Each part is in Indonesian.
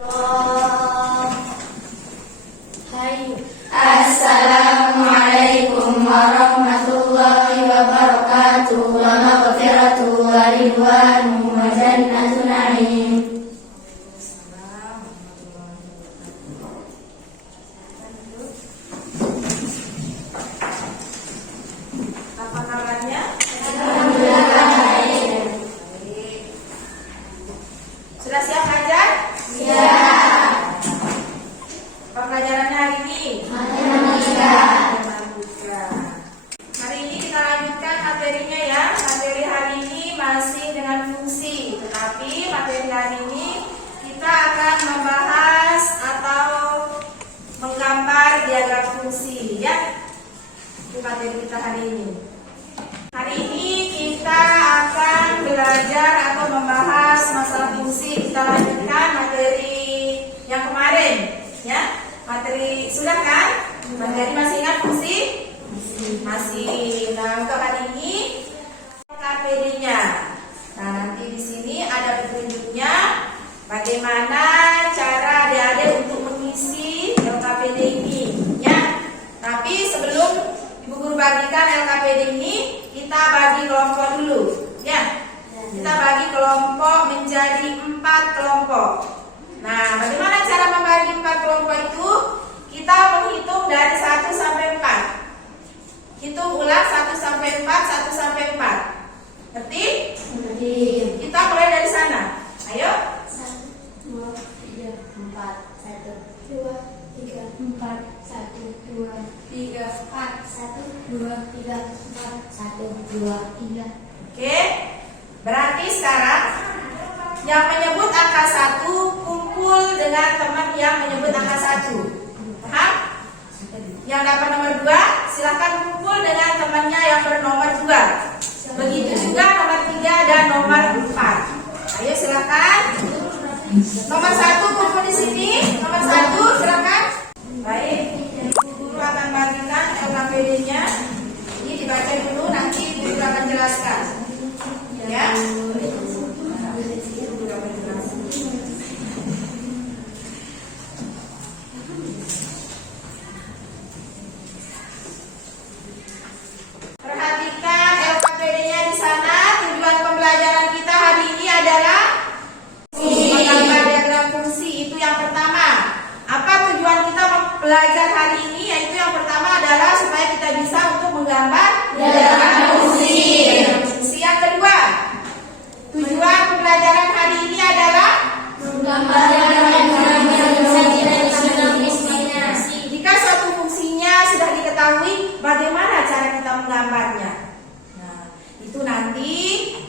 Assalamualaikum warahmatullahi wabarakatuh wa maghfiratuhu wa ridwanuhu wa jannatu na'im. Apa kabarnya? Alhamdulillah baik. Sudah siap belajar? Siap. Pembelajarannya hari ini? Matematika. Hari ini kita lanjutkan materinya ya. Materi hari ini masih dengan fungsi, tetapi materi hari ini kita akan membahas atau menggambar diagram fungsi ya. Itu materi kita hari ini. Hari ini kita akan belajar atau membahas masalah fungsi. Kita lanjutkan materi yang kemarin ya. Materi sudah kan? Materi masih ingat fungsi? Masih. Nah, untuk hari ini LKPD-nya. Nah, nanti di sini ada petunjuknya bagaimana cara adik-adik untuk mengisi LKPD ini ya. Tapi sebelum Ibu Guru bagikan LKPD ini, kita bagi kelompok dulu ya. Kita bagi kelompok menjadi 4 kelompok. Nah, bagaimana cara membagi 4 kelompok itu? Kita menghitung dari 1 sampai 4. Hitung ulang 1 sampai 4, 1 sampai 4. Ngerti? Ngerti. Kita mulai dari sana. Ayo. 1, 2, 3, 4, 1, 2, 3, 4, 1, 2, 3, 4, 1, 2, 3, 4, 1, 2, 3. Oke. Berarti sekarang yang menyebut angka 1 kumpul dengan teman yang menyebut angka 1. Paham? Yang dapat nomor 2 silahkan kumpul dengan temannya yang bernomor 2. Begitu juga nomor 3 dan nomor 4. Ayo silahkan. Nomor 1 kumpul di sini. Nomor 1 silahkan. Baik. Ibu Guru akan bagikan LKPD-nya. Ini dibaca dulu, nanti Ibu Guru akan jelaskan. Ya. Perhatikan LKPD-nya di sana. Tujuan pembelajaran kita hari ini adalah menggambar diagram fungsi. Itu yang pertama. Apa tujuan kita belajar hari ini? Yaitu yang pertama adalah supaya kita bisa untuk menggambar diagram fungsi. Yang kedua, tujuan pembelajaran hari ini adalah Menggambar diagram fungsinya. jika suatu fungsinya sudah diketahui, bagaimana cara kita menggambarnya. Nah, itu nanti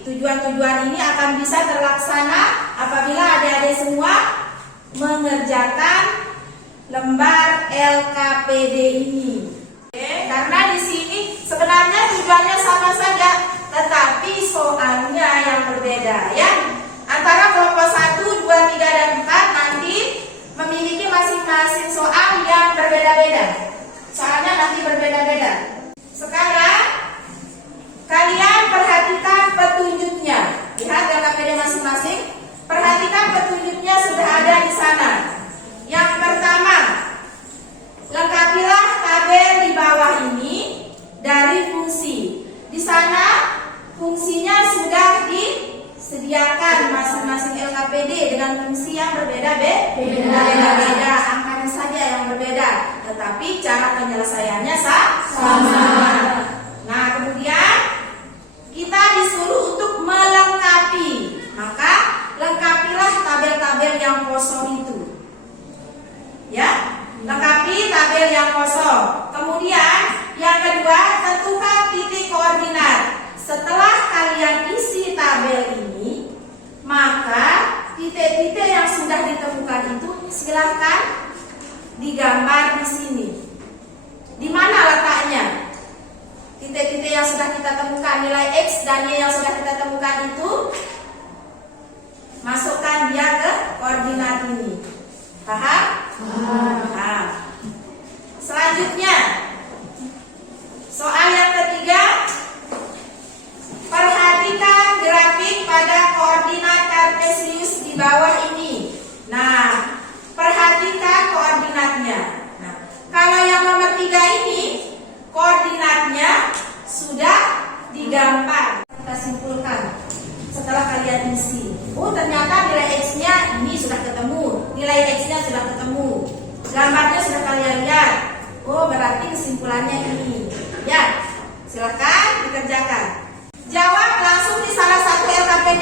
tujuan-tujuan ini akan bisa terlaksana apabila adik-adik semua mengerjakan lembar LKPD ini. Oke, karena di sini sebenarnya tujuannya sama saja, tetapi soalnya yang berbeda ya. Antara kelompok 1, 2, 3, dan 4 nanti memiliki masing-masing soal yang berbeda-beda. Soalnya nanti berbeda-beda. Sekarang kalian perhatikan petunjuknya. Lihat LKPD masing-masing. Perhatikan petunjuknya sudah ada di sana. Yang pertama, lengkapilah tabel di bawah ini dari fungsi. Di sana fungsinya sudah disediakan masing-masing LKPD dengan fungsi yang berbeda-beda. Angkanya saja yang berbeda, tetapi cara penyelesaiannya sama. Nah, kemudian kita disuruh untuk melengkapi. Maka lengkapilah tabel-tabel yang kosong itu. Ya, lengkapi tabel yang kosong. Kemudian yang kedua, tentukan titik koordinat. Setelah kalian isi tabel ini, maka titik-titik yang sudah ditemukan itu silahkan digambar di sini. Di mana letaknya? Titik-titik yang sudah kita temukan, nilai X dan Y yang sudah kita temukan itu, masukkan dia ke koordinat ini. Paham? Paham. Selanjutnya, soal yang ketiga, perhatikan grafik pada koordinat kartesius di bawah ini. Nah,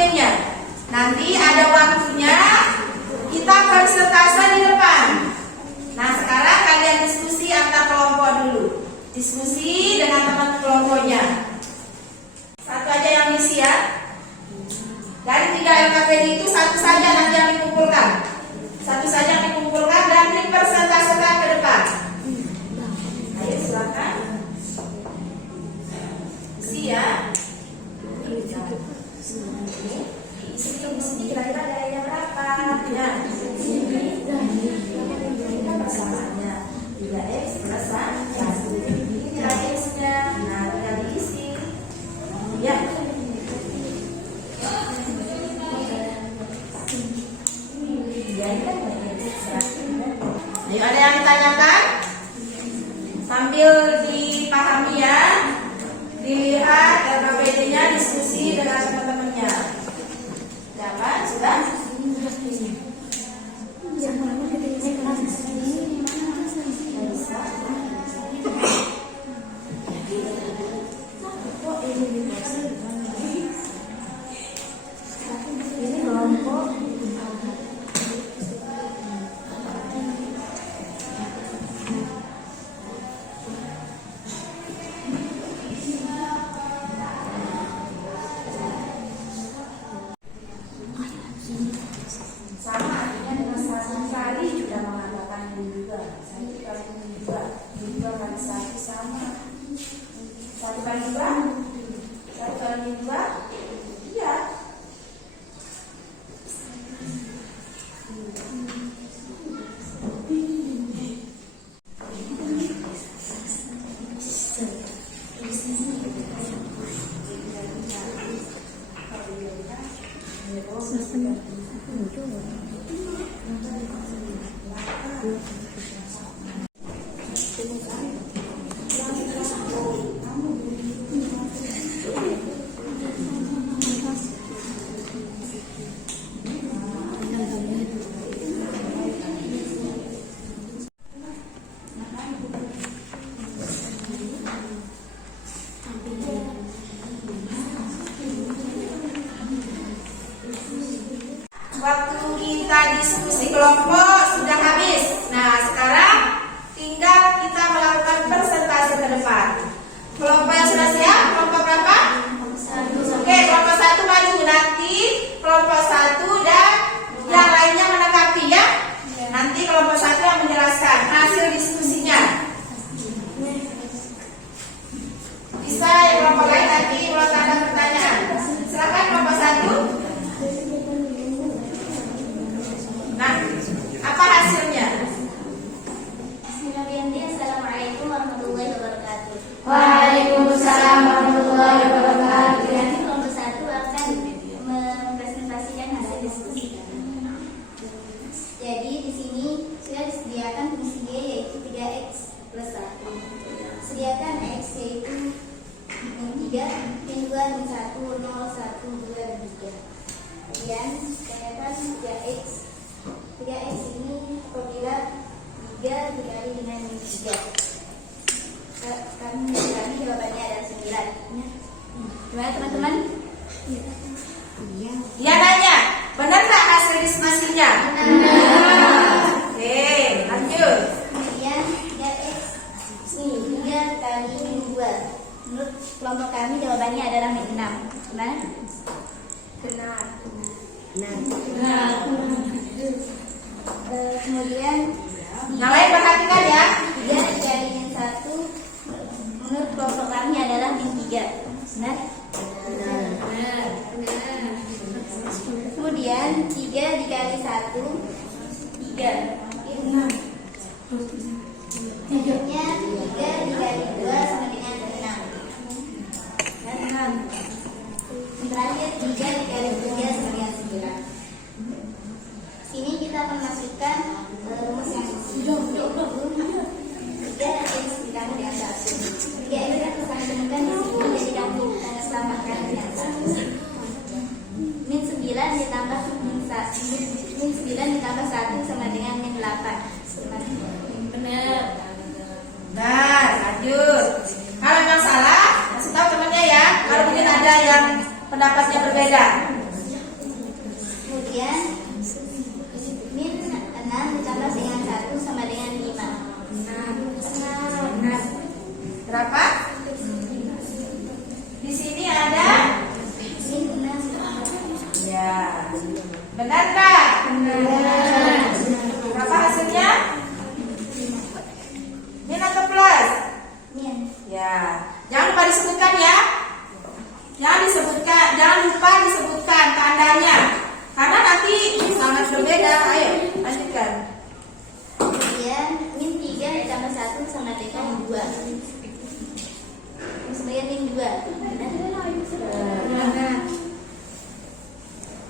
tabelnya. Nanti ada waktunya kita persentase di depan. Nah, sekarang kalian diskusi antar kelompok dulu. Diskusi dengan teman kelompoknya. Satu aja yang ngisi ya. Dari 3 LKPD itu satu saja nanti yang dikumpulkan. Satu saja yang dikumpulkan dan dipersentasekan ke depan. Ayo silakan. Isi ya. Isi kira-kira nilainya berapa? Nah, persamaannya 3x plus 1. Ini nilai x-nya. Nah, tinggal diisi. Ya. Ayo, ada yang ditanyakan? Sambil dipahami ya. Dilihat LKPD-nya, diskusi dengan teman-temannya. Dapat? Sudah? Waktu kita diskusi kelompok sudah habis. Nah, sekarang tinggal kita melakukan persentase ke depan. Kelompok yang sudah siap, kelompok berapa? Oke, kelompok 1 maju. Nanti kelompok 1 dan yang lainnya menanggapi ya. Nanti kelompok 1 yang menjelaskan hasil diskusinya. Bisa ya kelompok lain nanti kalau ada pertanyaan. Silakan kelompok 1. Nah, apa hasilnya? Bismillahirrahmanirrahim. Assalamualaikum warahmatullahi wabarakatuh. Waalaikumsalam warahmatullahi wabarakatuh. Nanti kelompok 1 akan mempresentasikan hasil diskusi. Jadi di sini sudah disediakan fungsi y yaitu 3x plus 1. Sediakan x yaitu min 3, min 2, min 1, 0, 1, 2, dan 3. Kemudian sediakan 3x. 3x ini apabila 3 dikali dengan min 3. Kami jawabannya adalah 9. Gimana teman-teman? Dia nanya, benar tak hasil diskusinya? Oke, lanjut. Kemudian 3x nih 3 kali min 2. Menurut kelompok kami jawabannya adalah min 6. Gimana? Benar. Kemudian Yang lain perhatikan ya. 3 dikali min 1 menurut kelompok kami adalah min 3. Benar? Kemudian 3 dikali 1 3. Selanjutnya 3 dikali 2 sama dengan 6. Terakhir 3 dikali 3 sama dengan 9. Sini kita akan masukkan rumus yang 3 x ditambah dengan 1. 3 ini kan disambungkan di sini menjadikan selamatkan dengan 1. Min 9 ditambah min 9 ditambah 1 sama dengan min 8. Benar. Nah, lanjut. Kalau yang salah, kasih tahu temannya ya. Kalau mungkin ada yang pendapatnya berbeda. Kemudian min 6 ditambah dengan 1 sama dengan 5. Berapa? Di sini ada Min 6. ya. Benar nggak? Benar. Berapa hasilnya? Min atau plus? Min. Ya. Jangan lupa disebutkan ya. Jangan lupa disebutkan tandanya. Karena nanti sangat berbeda. Ayo, lanjutkan. Kemudian min 3 ditambah 1 sama dengan 2. Kemudian min 2. Benar.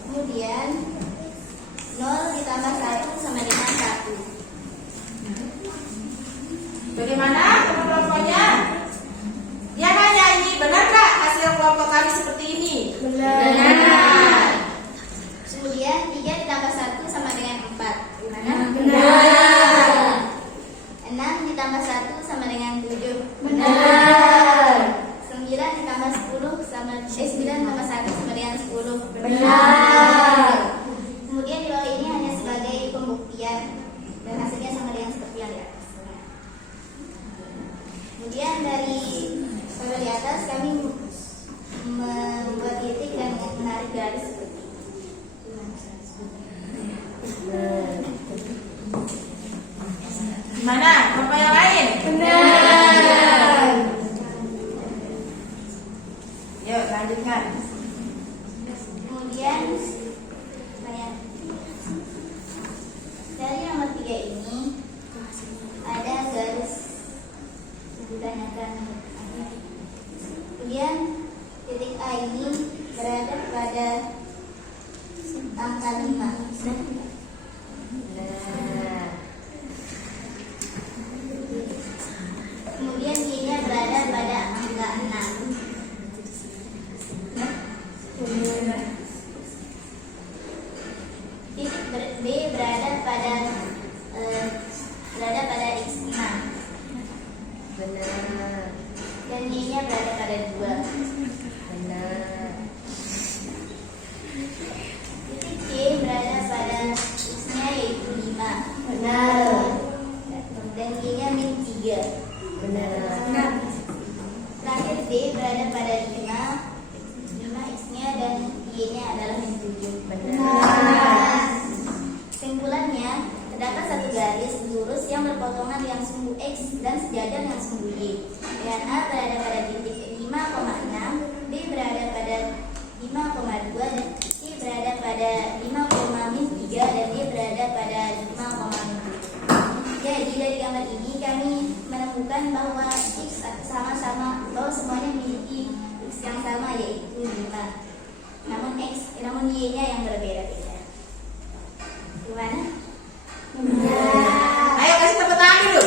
Kemudian 0 ditambah 1 sama dengan 1. Bagaimana kelompok-kelompoknya? Dia nanya ini, benar nggak hasil kelompok kami seperti ini? Benar. Kemudian 3 ditambah 1 sama dengan 4. Gimana? Benar. 6 ditambah 1 sama dengan 7. Benar. 9 ditambah 10 sama 9 tambah 1 sama dengan 10. Benar. Kemudian di bawah ini hanya sebagai pembuktian dan hasilnya sama dengan seperti yang di atas. Kemudian dari tabel di atas kami membuat titik dan menarik garis seperti ini. Gimana? Kelompok yang lain? Benar. Yuk, lanjutkan. Kemudian dari nomor 3 ini ada garis ditanyakan. Kemudian titik A ini berada pada angka 5. Kemudian B-nya berada pada angka 6. Titik B berada pada X6 dan Y-nya berada pada 2. Titik C berada pada X-nya yaitu 5 dan Y-nya min 3. Terakhir D berada pada 5 X-nya dan Y-nya adalah min 7. Kesimpulannya, terdapat satu garis lurus yang berpotongan yang sumbu X dan sejajar yang sumbu Y. Dengan A berada pada titik 5,6, B berada pada 5,2 dan C berada pada 5,3 dan D berada pada 5,7. Jadi dari gambar ini kami menemukan bahwa X bahwa semuanya memiliki X yang sama yaitu 5. Namun Y-nya yang berbeda-beda. Gimana? Ayo kasih tepuk tangan dulu.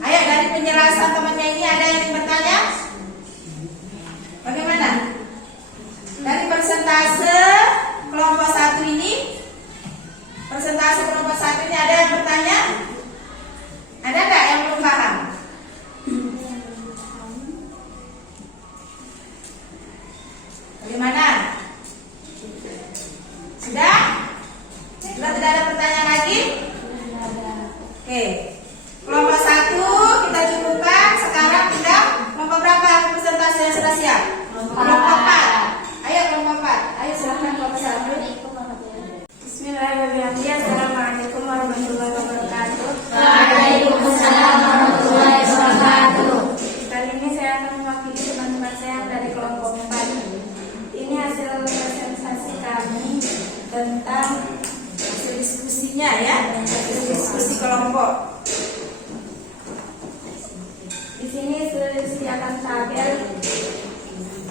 Ayo, dari penjelasan temannya ini ada yang bertanya? Bagaimana? Dari persentase kelompok 1 ini, ada yang bertanya? Ada nggak yang belum paham? Bagaimana? Sudah? Sudah tidak ada pertanyaan lagi? Oke. Kelompok 1 kita cukupkan. Sekarang kita kelompok berapa persentase yang sudah siap? Kelompok 4. Ayo kelompok 4. Ayo silakan kelompok 1. Bismillahirrahmanirrahim. Assalamualaikum warahmatullahi wabarakatuh. Waalaikumsalam warahmatullahi wabarakatuh. Kali ini saya akan mewakili teman-teman saya yang dari kelompok 4. Ini hasil presentasi kami tentang hasil diskusinya ya, hasil diskusi kelompok. Di sini sudah disediakan tabel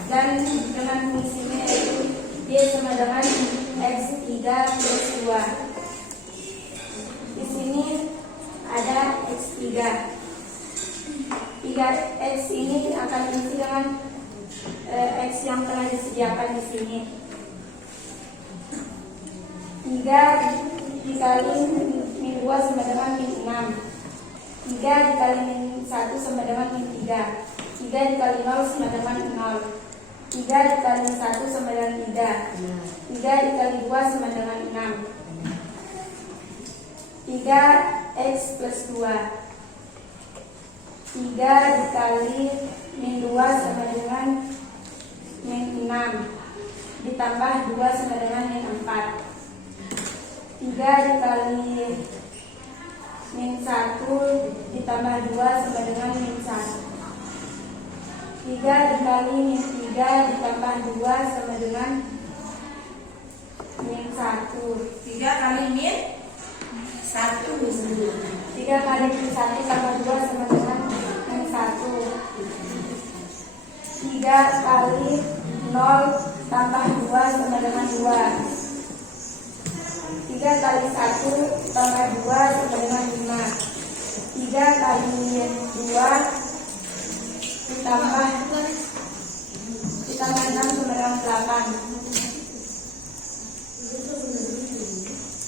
dan dengan fungsinya yaitu D sama dengan X3 plus 2. Di sini ada X3. 3X ini akan diisi dengan X yang telah disediakan di sini. 3 dikali min 2 sama dengan min 6. 3 dikali min 1 sama dengan min 3. 3 dikali 0 sama dengan 0. 3 dikali 1 sama dengan 3. 3 dikali 2 sama dengan 6. 3x plus 2. 3 dikali min 2 sama dengan min 6. Ditambah 2 sama dengan min 4. 3 dikali min 1 ditambah 2 sama dengan min 1. 3 dikali min 3 ditambah 2 sama dengan min 1. 3 kali min 1. 3 kali min 1 tambah 2 sama dengan min 1. 3 kali 0 tambah 2 sama dengan 2. 3 kali 1 tambah 2 sama dengan 5. 3 kali 2 ditambah 6 sama dengan 8.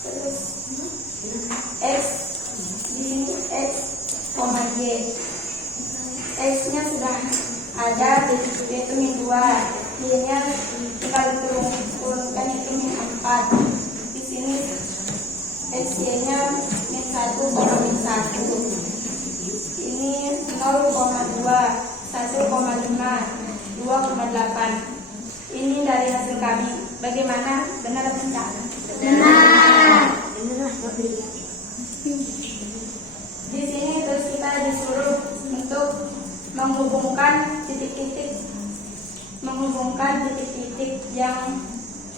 Terus X di sini X, Y. X nya sudah ada, yaitu min 2. Y nya tinggal turunkan, itu min 4. Di sini X Y nya min 1 sama min 1. Ini 0,2, 1,5, 2,8. Ini dari hasil kami. Bagaimana? Benar atau tidak? Benar. Di sini terus kita disuruh untuk menghubungkan titik-titik yang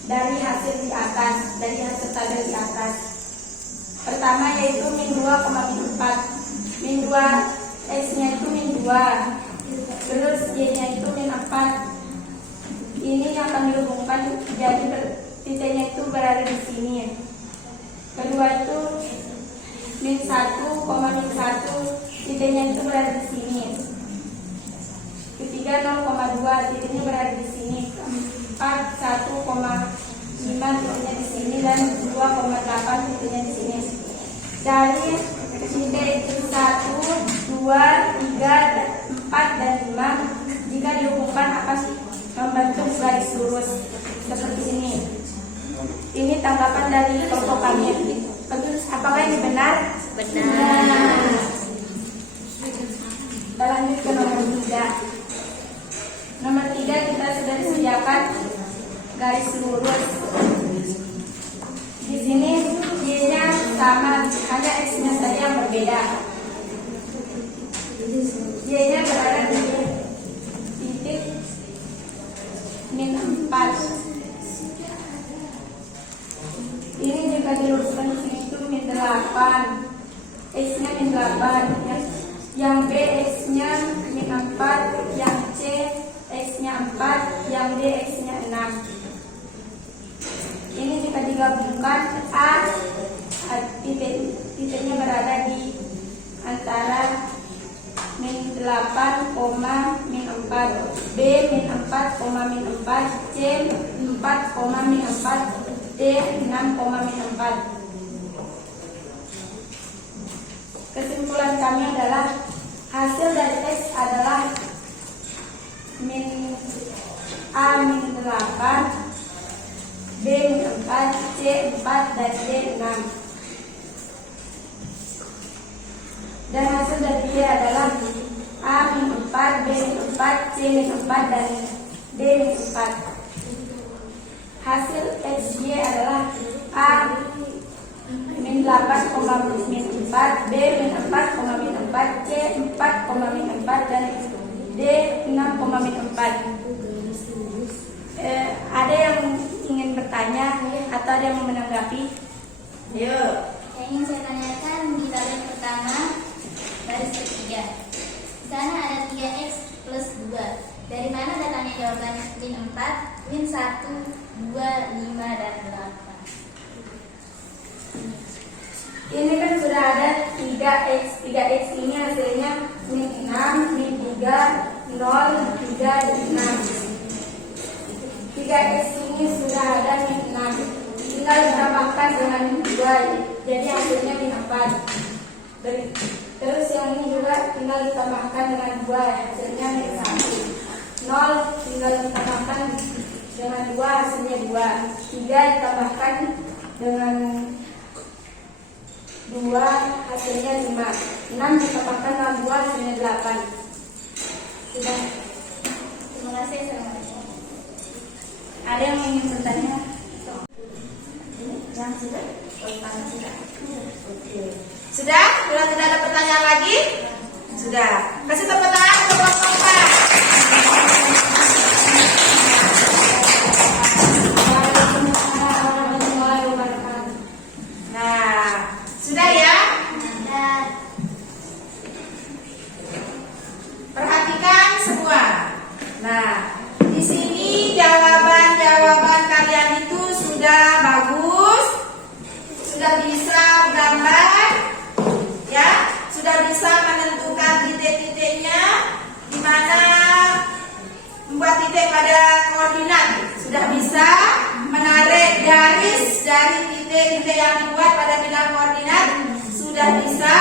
dari hasil di atas, dari hasil tabel di atas. Pertama yaitu min 2, min 4. Min 2 X-nya itu min 2. Terus Y-nya itu min 4. Ini yang akan dihubungkan, jadi titiknya itu berada di sini. Kedua itu min 1, min 1, titiknya itu berada di sini. Ketiga 0,2, titiknya berada di sini. Keempat 1,5, titiknya di sini, dan 2,8, titiknya di sini. Dari titik itu 1, 2, 3, 4, dan 5, jika dihubungkan apa sih? Membentuk garis lurus seperti ini. Ini tanggapan dari kelompok kami. Apakah ini benar? Benar. Kita lanjut ke nomor 3. Nomor 3 kita sudah disediakan garis lurus. Di sini Y-nya sama, hanya X-nya saja yang berbeda. Y-nya berada di titik min 4. Ini jika diluruskan di sini itu min 8. X-nya min 8. Yang B X-nya min 4, yang C X-nya 4, yang D X-nya 6. Ini jika digabungkan A titiknya berada di antara min 8, min 4, B min 4, min 4, C 4, min 4, D 6, min 4. Kesimpulan kami adalah hasil dari X adalah min A min 8, B min 4, C 4, dan D 6. Dan hasil dari Y adalah A min 4, B min 4, C min 4, dan D min 4. Hasil XY adalah A min 8, min 4, B min 4, min 4, C 4, min 4, dan D 6, min 4. Ada yang ingin bertanya atau ada yang menanggapi? Yuk. Yang ingin saya tanyakan di tabel pertama baris ketiga. Di sana ada 3x plus 2. Dari mana datangnya jawaban min 4, min 1, 2, 5, dan 8? Ini kan sudah ada 3x. 3x ini hasilnya min 6, min 3, 0, 3, dan 6. 3x ini sudah ada min 6. Tinggal ditambahkan dengan min 2, jadi hasilnya min 4. Terus yang ini juga tinggal ditambahkan dengan 2, hasilnya X 1. 0 tinggal ditambahkan dengan 2, hasilnya 2. 3 ditambahkan dengan 2, hasilnya 5. 6 ditambahkan dengan 2, hasilnya 8. Sudah. Terima kasih. Assalamualaikum. Ada yang ingin bertanya? Yang sudah? Sudah. Oke. Sudah? Sudah tidak ada pertanyaan lagi? Sudah. Kasih tepuk tangan untuk kelompok 4. Nah, sudah ya? Perhatikan semua. Nah, di sini jawaban kalian itu sudah bagus, sudah bisa gambar, ya, sudah bisa menentukan titik-titiknya, di mana membuat titik pada koordinat, sudah bisa menarik garis dari titik-titik yang dibuat pada bidang koordinat, sudah bisa,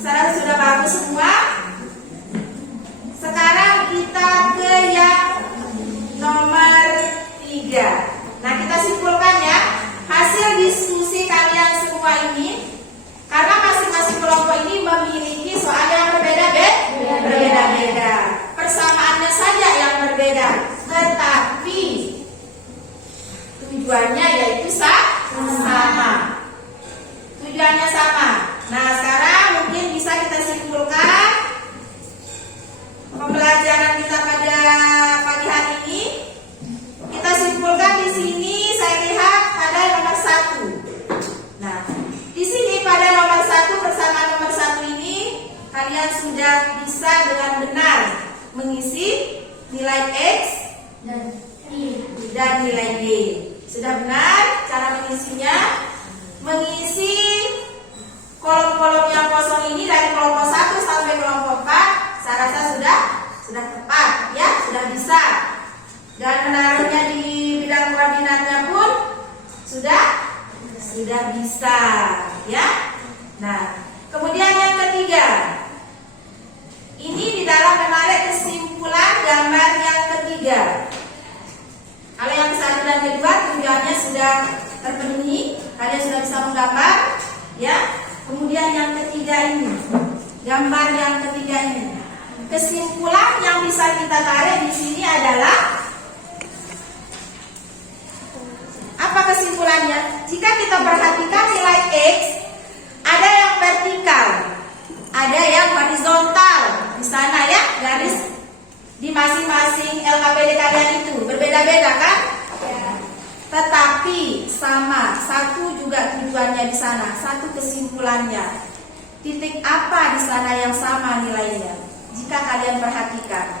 sudah bagus semua. Sekarang kita ke yang nomor 3. Nah, kita simpulkan ya hasil diskusi kalian semua ini, karena masing-masing kelompok ini memiliki soal yang berbeda-beda. Persamaannya saja yang berbeda, tetapi tujuannya yaitu sama. Tujuannya sama. Nah, sekarang mungkin bisa kita simpulkan pembelajaran kita pada pagi hari ini. Kita simpulkan di sini, saya lihat pada nomor 1. Nah, di sini pada nomor 1, persamaan nomor 1 ini kalian sudah bisa dengan benar mengisi nilai X dan nilai Y. Sudah benar cara mengisinya. Mengisi kolom-kolom yang kosong ini dari kelompok 1 sampai kelompok 4, saya rasa sudah tepat ya, sudah bisa. Dan menaruhnya di bidang koordinatnya pun sudah bisa ya. Nah, kemudian yang ketiga, ini di dalam menarik kesimpulan gambar yang ketiga. Kalau yang ke-1 dan ke-2 tujuannya sudah terpenuhi, kalian sudah bisa menggambar ya. Kemudian yang ketiga ini, gambar yang ketiga ini, kesimpulan yang bisa kita tarik di sini adalah apa kesimpulannya? Jika kita perhatikan nilai X, ada yang vertikal, ada yang horizontal di sana ya, garis di masing-masing LKPD kalian itu berbeda-beda kan? Ya. Tetapi sama, satu juga tujuannya di sana, satu kesimpulannya. Titik apa di sana yang sama nilainya? Jika kalian perhatikan,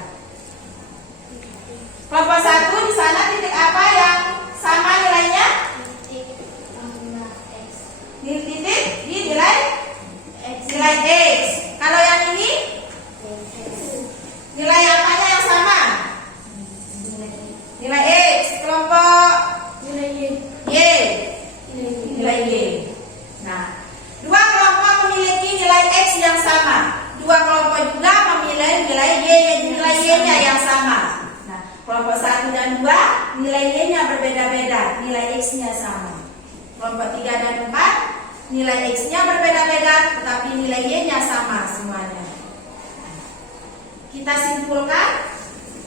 kelompok 1 di sana titik apa yang sama nilainya? Titik di nilai X. Kalau yang ini nilai apanya yang sama? Nilai X. Kelompok Y. Nilai Y. Nah, dua kelompok memiliki nilai X yang sama. Dua kelompok juga memiliki nilai Y-nya yang sama. Nah, kelompok 1 dan 2 nilai Y-nya berbeda-beda, nilai X-nya sama. Kelompok 3 dan 4 nilai X-nya berbeda-beda, tetapi nilai Y-nya sama semuanya. Kita simpulkan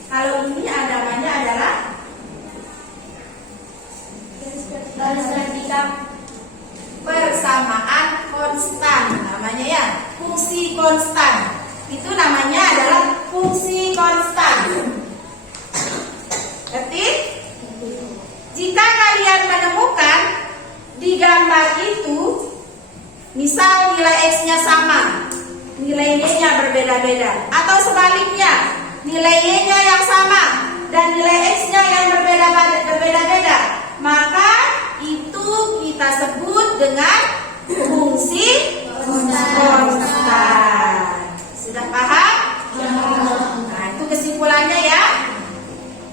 kalau ini namanya adalah garis vertikal persamaan konstan, namanya ya, fungsi konstan. Itu namanya adalah fungsi konstan. Ketik. Jika kalian menemukan di gambar itu, misal nilai X-nya sama, nilai Y-nya berbeda-beda, atau sebaliknya, nilai Y-nya yang sama dan nilai X-nya yang berbeda-beda, maka itu kita sebut dengan fungsi konstan. Sudah paham? Nah, itu kesimpulannya ya.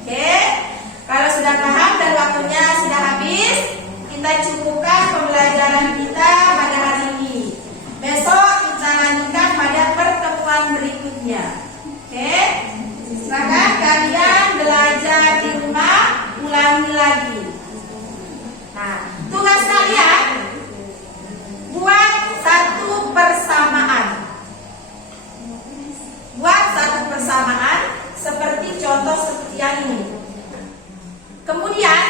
Oke, kalau sudah paham dan waktunya sudah habis, kita cukupkan pembelajaran kita pada hari ini. Besok kita lanjutkan pada grafiknya. Oke, silakan kalian belajar di rumah, ulangi lagi. Nah, tugas kalian buat satu persamaan. Buat satu persamaan seperti contoh seperti yang ini. Kemudian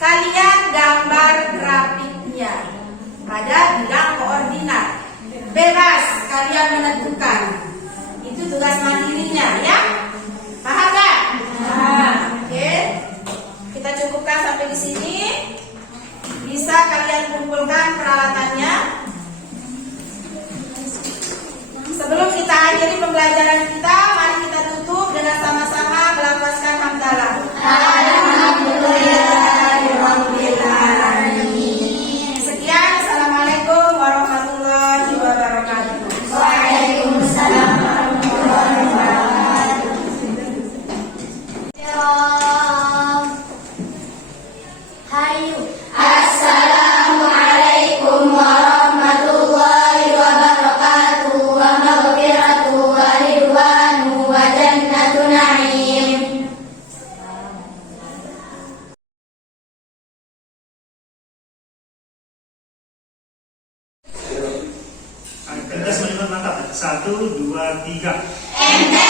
kalian gambar grafiknya. Ada bidang koordinat. Bebas kalian menentukan. Itu tugas mandirinya ya. Paham gak? Oke. Kita cukupkan sampai di sini. Bisa kalian kumpulkan peralatannya. Sebelum kita akhiri pembelajaran kita, mari kita tutup dengan sama-sama melafazkan hamdalah. Alhamdulillahirrahmanirrahim. Sekian, assalamualaikum warahmatullahi wabarakatuh. Waalaikumsalam warahmatullahi wabarakatuh. Hayu. Assalamualaikum warahmatullahi wabarakatuh. Wa maghfiratuh wa ridwanu wa jannatu na'im. Kita semuanya mantap. 1, 2, 3. Ente